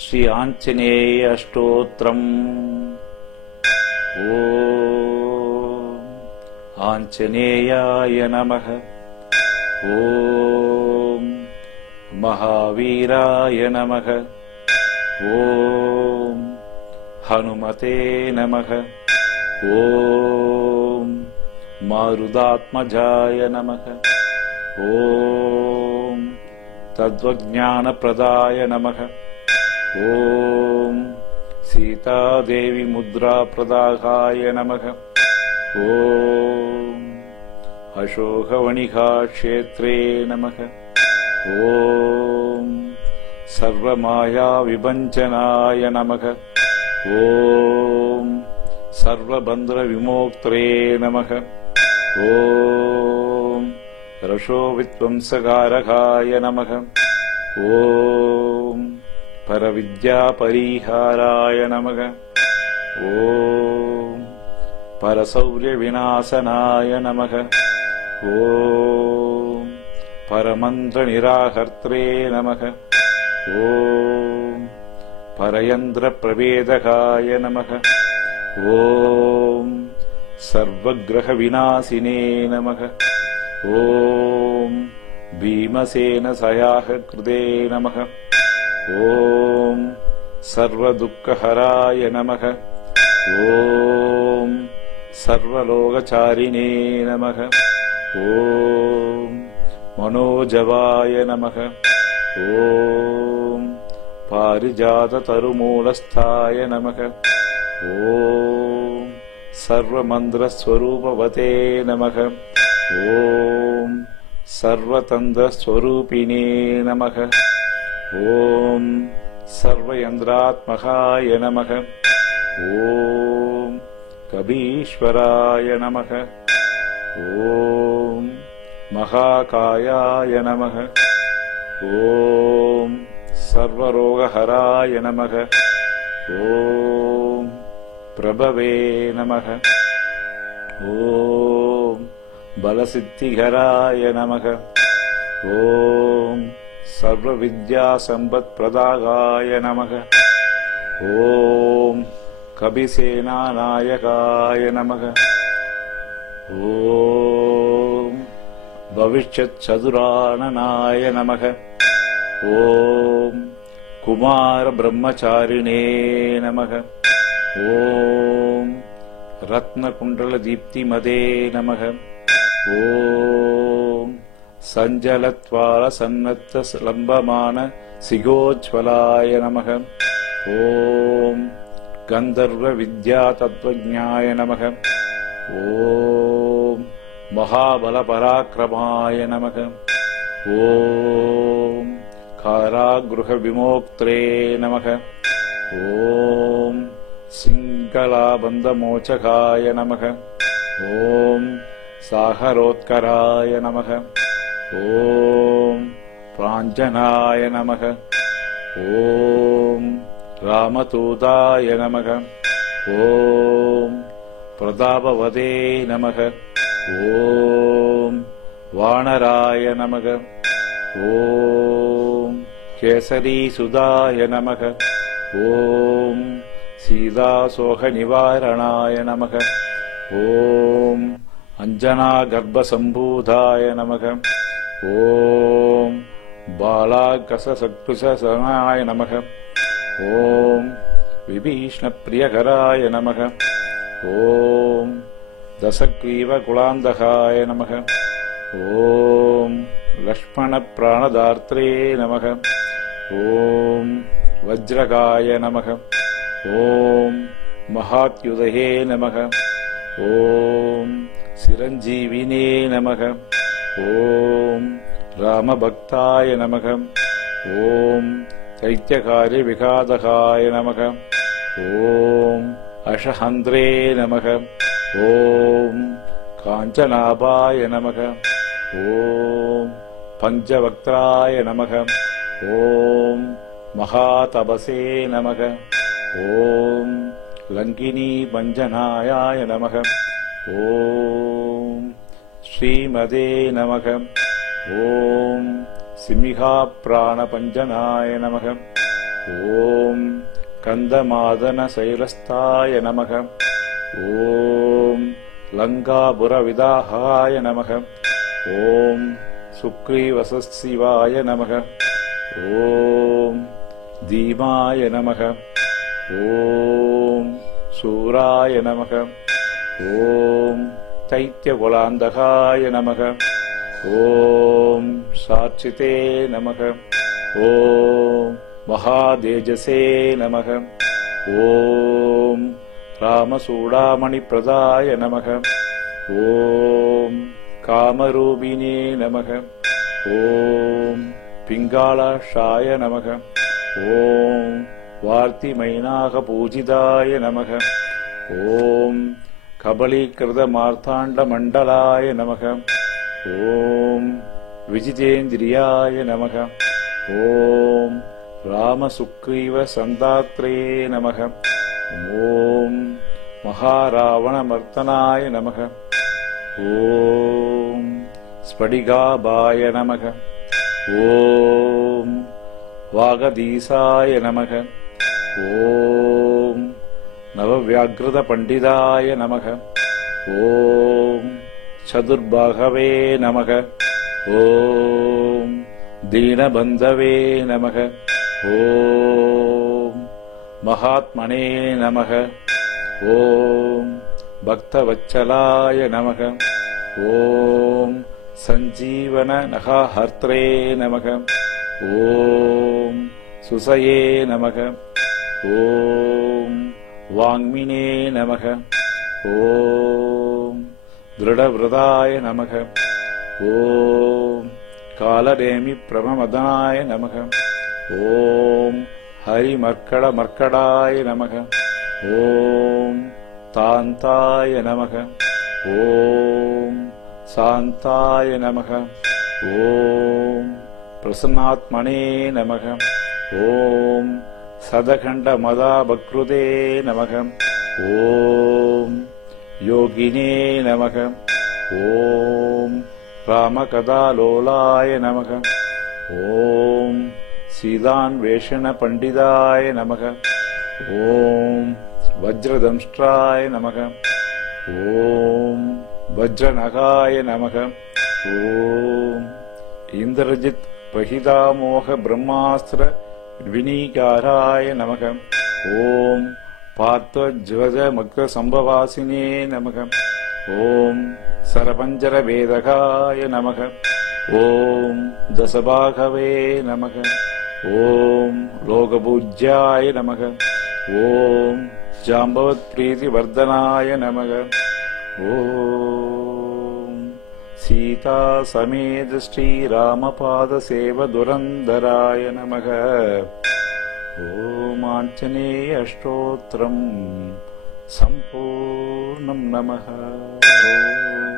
श्री आञ्जनेय अष्टोत्रम्। ओम आञ्जनेयाय नमः। ओम महावीराय नमः। ओम हनुमते नमः। ओम मारुदात्मजाय नमः। ओम तद्वज्ञानप्रदाय नमः। ओम सीतादेवी मुद्राप्रदाहाय नमः। ओम अशोकवणिकाक्षेत्रे नमः। ओम सर्वमायाविभञ्जनाय नमः। ओम सर्वबन्धविमोक्त्रे नमः। ओम रसोविध्वंसकारकाय नमः। ओम परविद्यापरिहाराय नमः। ओम परशौर्यविनाशनाय नमः। ओम परमन्त्रनिराकर्त्रे नमः। ओम परयन्द्रप्रभेदकाय नमः। ओम सर्वग्रहविनाशिने नमः। ओम भीमसेनसहायकृते नमः। ओम सर्वदुःखहराय नमः। ओम सर्वलोकचारिणे नमः। ओम मनोजवाय नमः। ओम पारिजाततरुमूलस्थाय नमः। ओम सर्वमन्त्रस्वरूपवते नमः। ओम सर्वतन्त्रस्वरूपिणे नमः। ओम सर्वयन्त्रात्मकाय नमः। ओम कबीश्वराय नमः। ओम महाकायाय नमः। ओम सर्वरोगहराय नमः। ओम प्रभवे नमः। ओम बलसिद्धिकराय नमः। ओम सर्वविद्यासम्पत्प्रदाय नमः। ओम कपिसेनानायकाय नमः। ओम भविष्यच्चतुराननाय नमः। ओम कुमारब्रह्मचारिणे नमः। ओम रत्नकुण्डलदीप्तिमते नमः। ओम सञ्जलत्वालसन्नद्धलम्बमान सिगोज्ज्वलाय नमः। ओम गन्धर्वविद्यातत्त्वज्ञाय नमः। ओम महाबलपराक्रमाय नमः। ओम कारागृहविमोक्त्रे नमः। ओम सिंहलाबन्धमोचकाय नमः। ओम सागरोत्कराय नमः। ओम प्राञ्जनाय नमः। ओम रामदूताय नमः। ओम प्रतापवते नमः। ओम वानराय नमः। ओम केसरीसुधाय नमः। ओम सीताशोकनिवारणाय नमः। ओम अञ्जनागर्भसम्भूताय नमः। ओम बालाकससकृशसनाय नमः। ओम विभीषणप्रियकराय नमः। ओम दशग्रीवकुलान्धकाय नमः। ओम लक्ष्मणप्राणदात्रे नमः। ओम वज्रकाय नमः। ओम महात्युदये नमः। ओम चिरञ्जीविने नमः। ओम रामभक्ताय नमः। ओम चैत्यकार्यविघातकाय नमः। ओम अशहन्द्रे नमः। ओम काञ्चनाभाय नमः। ओम पञ्चवक्त्राय नमः। ओम महातपसे नमः। ओम लङ्किनी भञ्जनायाय नमः। ओम श्रीमते नमः। ओम सिंहाप्राणपञ्जनाय नमः। ஓம் கந்தமாதன சைலஸ்தாய நமக. ஓம் லங்காபுரவிதாகாய நமக. ஓம் சுக்ரீவசிவாய நமக. ஓம் தீமாய நமக. ஓம் சூராய நமக. ஓம் தைத்யகுலாந்தகாய நமக. ஓம் சாட்சிதே நமக. ஓம் மகாதேஜசே நமக. ஓம் ராமசூடாமணிப்பிரதாய நமக. ஓம் காமரூபிணே நமக. ஓம் பிங்காளாஷாய நமக. ஓம் வார்த்திமைனாக பூஜிதாய நமக. ஓம் கபலீகிருத மார்த்தாண்ட மண்டலாய நமக. ஓம் விஜிதேந்திரியாய நமக. ஓம் ராமசுக்ரீவ சந்தாத்ரே நமக. ஓம் மகாராவணமர்த்தனாய நமக. ஓம் ஸ்படிகாபாய நமக. ஓம் வாகதீசாய நமக. ஓம் நவவியாகிருத பண்டிதாய நமக. ஓம் சதுர்பாகவே நமக. ஓம் தீனபந்தவே நமக. ஓம் மகாத்மனே நமக. ஓம் பக்தவத்சலாய நமக. ஓம் சஞ்சீவன நகாஹர்த்ரே நமக. ஓம் சுசயே நமக. ஓம் வாங்மினே நமக. ஓம் திருடவிரதாய நமக. ஓம் காலரேமி பிரமமதனாய நமக. ஓம் ஹரிமர்க்கடமர்க்கடாய நமக. ஓம் தாந்தாய நமக. ஓம் சாந்தாய நமக. ஓம் பிரசன்னாத்மனே நமக. ஓம் சதகண்டமதாபக்ருதே நமக. ஓம் யோகினே நமக. ஓம் ராமகதாலோலாய நமக. ஓம் சீதான்வேஷண பண்டிதாய நமக. ஓம் வஜ்ரதம்ஷ்ட்ராய நமக. ஓம் வஜ்ரநகாய நமக. ஓம் இந்திரஜித் பிரஹிதாமோக பிரம்மாஸ்திர வினீகாராய நமக. ஓம் பார்த்தஜ்வஜ மக்ர சம்பவாசினே நமக. ஓம் சரபஞ்சர வேதகாய நமக. ஓம் தசபாகவே நமக. ஓம் லோகபூஜ்யாய நமக. ஓம் ஜாம்பவத் பிரீதி வர்தனாய நமக. ஓம் சீதா சமேத ஸ்ரீராமபாத சேவ துரந்தராய நமக. ஓம் ஆஞ்சநேய அஷ்டோத்திரம் சம்பூர்ணம் நமக. ஓம்